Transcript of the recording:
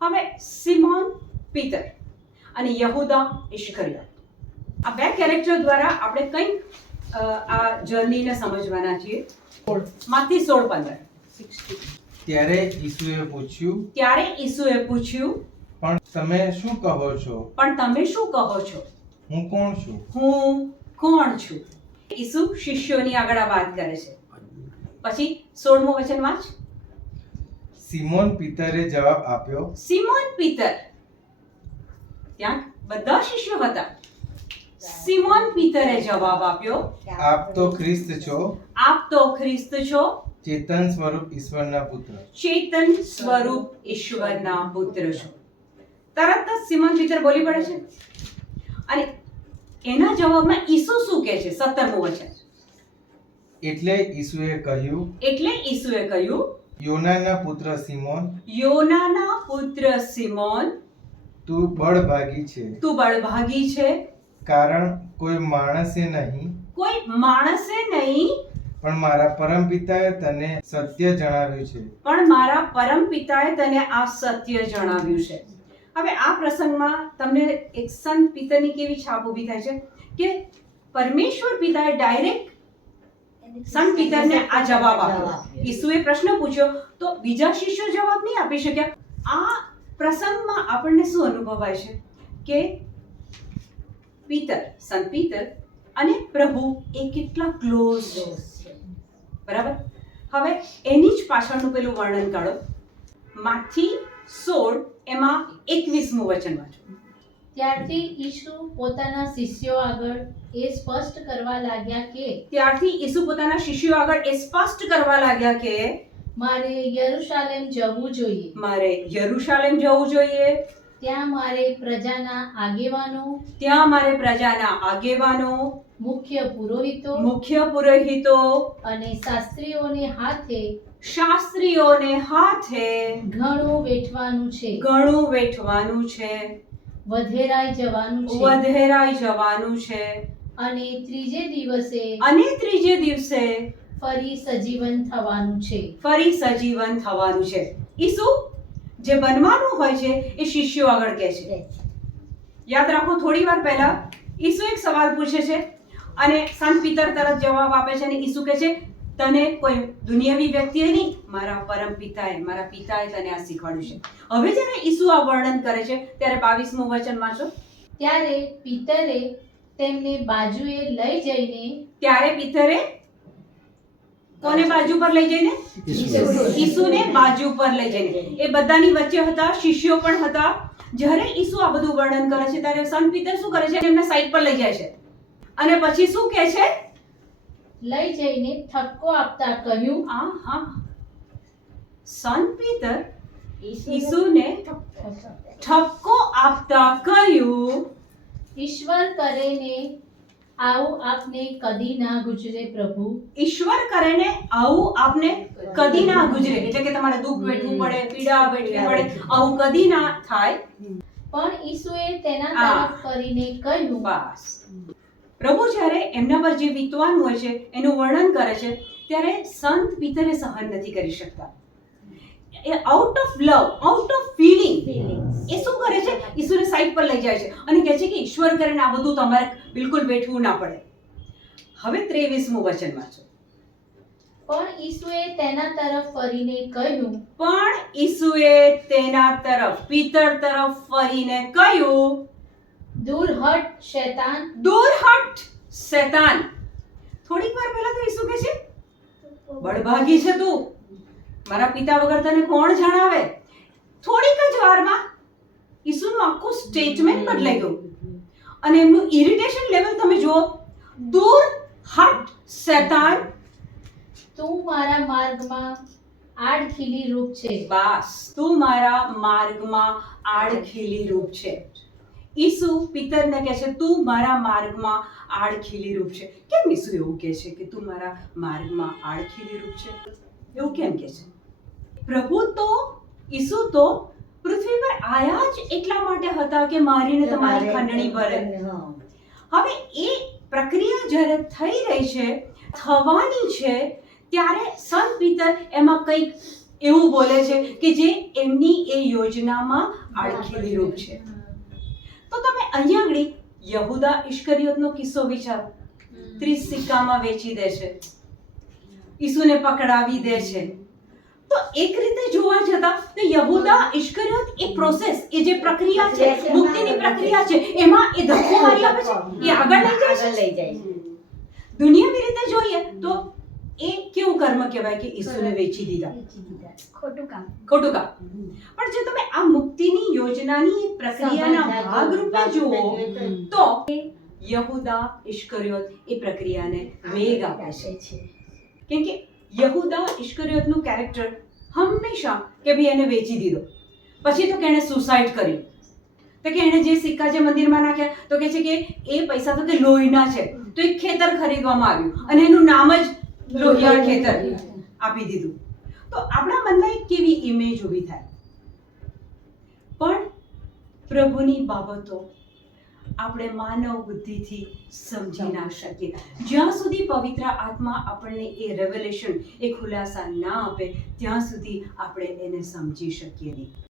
હવે સિમોન પીતર અને યહુદા ઇશ્કરિયા આ બે કેરેક્ટર દ્વારા આપણે કંઈક આ જર્નીને સમજવાના છીએ. માંથી સોળ પંદર. ત્યારે ઈસુએ પૂછ્યું ત્યારે ઈસુએ પૂછ્યું પણ તમે શું કહો છો? પણ તમે શું કહો છો? હું કોણ છું? હું કોણ છું? ઈસુ શિષ્યોની આગળ આ વાત કરે છે. પછી સોળમું વચન વાંચ. સિમોન પીતરે જવાબ આપ્યો. સિમોન પીતર. ત્યાં બધા શિષ્યો હતા. સિમોન પીતરે જવાબ આપ્યો. આપ તો ખ્રિસ્ત છો. આપ તો ખ્રિસ્ત છો. ચેતન સ્વરૂપ ઈશ્વરના પુત્ર. ચેતન સ્વરૂપ ઈશ્વરના પુત્ર છો. તરત જ સિમોન પીતર બોલી પડે છે. અને એના જવાબમાં ઈસુ શું કહે છે? સત્તરમું વચન. એટલે ઈસુએ કહ્યું એટલે ઈસુએ કહ્યું યોનાના પુત્ર સિમોન યોનાના પુત્ર સિમોન તું બળભાગી છે. તું બળભાગી છે. કારણ કોઈ માણસે નહીં. કોઈ માણસે નહીં. પણ મારા પરમપિતાએ તને સત્ય જણાવ્યું છે. પણ મારા પરમ પિતાએ તને આ સત્ય જણાવ્યું છે. હવે આ પ્રસંગમાં તમને એક સંત પિતાની કેવી છાપ ઊભી થાય છે? કે પરમેશ્વર પિતાએ ડાયરેક્ટ સંત પિતરને આ જવાબ આપ્યો. ઈસુએ પ્રશ્ન પૂછ્યો તો બીજા શિષ્યો જવાબ નહીં આપી શક્યા? આ પ્રસંગમાં આપણને શું અનુભવાય છે? કે પિતર સંત પિતર અને પ્રભુ એ કેટલા ક્લોઝ છે. બરાબર? હવે એની જ પાછળનું પેલું વર્ણન કાઢો. માથી સોળ એમાં એકવીસમું વચન વાંચો. ત્યારથી ઈશુ પોતાના શિષ્યો આગળ એ સ્પષ્ટ કરવા લાગ્યા કે ત્યારથી ઈસુ પોતાના શિષ્યો આગળ એ સ્પષ્ટ કરવા લાગ્યા કે મારે યરુશાલેમ જવું જોઈએ. મારે યરુશાલેમ જવું જોઈએ. ત્યાં મારે પ્રજાના આગેવાનો ત્યાં મારે પ્રજાના આગેવાનો મુખ્ય પુરોહિતો મુખ્ય પુરોહિતો અને શાસ્ત્રીઓને હાથે શાસ્ત્રીઓને હાથે ઘણું વેઠવાનું છે. ઘણું વેઠવાનું છે. વધેરાઈ જવાનું છે. વધેરાઈ જવાનું છે. અને ત્રીજે દિવસે અને ત્રીજે દિવસે ફરી સજીવન થવાનું છે. ફરી સજીવન થવાનું છે. ઈસુ જે બનવાનું હોય છે એ શિષ્યો આગળ કહે છે. યાદ રાખો થોડી વાર પહેલા ઈસુ એક સવાલ પૂછે છે અને સંત પિતર તરત જવાબ આપે છે અને ઈસુ કહે છે તને કોઈ દુનિયાવી વ્યક્તિએ નહીં મારા પરમ પિતાએ મારા પિતાએ તને આ શીખવાડ્યું છે. હવે જ્યારે ઈસુ આ વર્ણન કરે છે ત્યારે બાવીસમું વચન વાંચો. ત્યારે પિતરે તેમને બાજુએ લઈ જઈને ત્યારે પિતરે કોને બાજુ. પર લઈ જઈને? ઈસુને બાજુ પર લઈ જઈને. એ બધાની વચ્ચે હતા શિષ્યો પણ હતા. જ્યારે ઈસુ આ બધું વર્ણન કરે છે ત્યારે સંત પિતર શું કરે છે? એમને સાઈડ પર લઈ જાય છે. અને પછી શું કહે છે? લઈ જઈને ઠપકો આપતા કહ્યું આ હા સંત પિતર ઈસુને ઠપકો આપતા કહ્યું ઈશ્વર કરેને આવું આપને કદી ના ગુજરે પ્રભુ. ઈશ્વર કરે ને આવું આપને કદી ના ગુજરે. એટલે કે તમારે દુઃખ વેઠવું પડે પીડા વેઠવી પડે આવું કદી ના થાય. પણ ઈસુએ તેના. તરફ કરીને કહ્યું બસ. પ્રભુ જ્યારે એમના પર જે વિદ્વાન હોય છે એનું વર્ણન કરે છે ત્યારે સંત પિતરે સહન નથી કરી શકતા. એ out of love out of feeling એ શું કરે છે? ઈશ્વરને સાઈડ પર લઈ જાય છે અને કહે છે કે ઈશ્વર કરીને આ બધું તમારે બિલકુલ બેઠવું ના પડે. હવે ત્રેવીસમું વચન વાંચો પણ ઈસુએ તેના તરફ ફરીને કહ્યું. પણ ઈસુએ તેના તરફ પિતર તરફ ફરીને કહ્યું દૂર હટ શૈતાન. દૂર હટ શેતાન. થોડીક વાર પહેલા તો ઈસુ કહે છે બળભાગી છે તું. મારા પિતા વગર તને કોણ જણાવે? થોડીક જ વારમાં ઈસુનું આખું સ્ટેટમેન્ટ બદલાઈ ગયું. અને એમનું ઇરિટેશન લેવલ તમે જુઓ દૂર હટ શેતાન. તું મારા માર્ગમાં આડખીલી રૂપ છે. બસ તું મારા માર્ગમાં આડખીલી રૂપ છે. ઈસુ પિતરને કહે છે તું મારા માર્ગમાં આડખીલી રૂપ છે. કેમ ઈસુ એવું કહે છે કે તું મારા માર્ગમાં આડખીલી રૂપ છે? એવું કેમ કહે છે? પ્રભુ તો ઈસુ તો પૃથ્વી પર આયા જ એટલા માટે હતા કે મારીને તમારી ખંડણી ભરે. હવે એ પ્રક્રિયા જ્યારે થઈ રહી છે થવાની છે ત્યારે સંત પિતર એમાં કંઈક એવું બોલે છે કે જે એમની એ યોજનામાં આડખેલી રૂપ છે. તો તમે અહીંયા આગળ યહુદા ઈશ્કરિયતનો કિસ્સો વિચારો. ત્રીસ સિક્કામાં વેચી દે છે. ઈસુને પકડાવી દે છે. તો એક રીતે જોવા જતા તો યહુદા ઇશ્કરિયોત એ પ્રોસેસ એ જે પ્રક્રિયા છે મુક્તિની પ્રક્રિયા છે એમાં એ ધક્કો મારી આપે છે એ આગળ લઈ જાય છે? લઈ જાય છે. દુનિયાવી રીતે જોઈએ તો એ કેવું કર્મ કહેવાય કે ઈસુને વેચી દીધા? ખોટું કામ. ખોટું કામ. પણ જો તમે આ મુક્તિની યોજનાની પ્રક્રિયાના ભાગરૂપે જુઓ તો યહુદા ઇશ્કરિયોત એ પ્રક્રિયાને વેગ આપે છે. કેમ કે યહુદા ઈશ્કરિયતનું કેરેક્ટર હંમેશા કે ભાઈ એને વેચી દીધો. પછી તો કે એણે સુસાઇડ કર્યું. તો કે એણે જે સિક્કા જે મંદિરમાં નાખ્યા તો કે છે કે એ પૈસા તો કે લોહીના છે. તો એક ખેતર ખરીદવામાં આવ્યું અને એનું નામ જ લોહિયાળ ખેતર આપી દીધું. તો આપણા મનમાં એક કેવી ઇમેજ ઊભી થાય. પણ પ્રભુની બાબતો આપણે માનવ બુદ્ધિથી સમજી ના શકીએ. જ્યાં સુધી પવિત્ર આત્મા આપણને એ રેવલેશન એ ખુલાસા ના આપે ત્યાં સુધી આપણે એને સમજી શકીએ નહીં.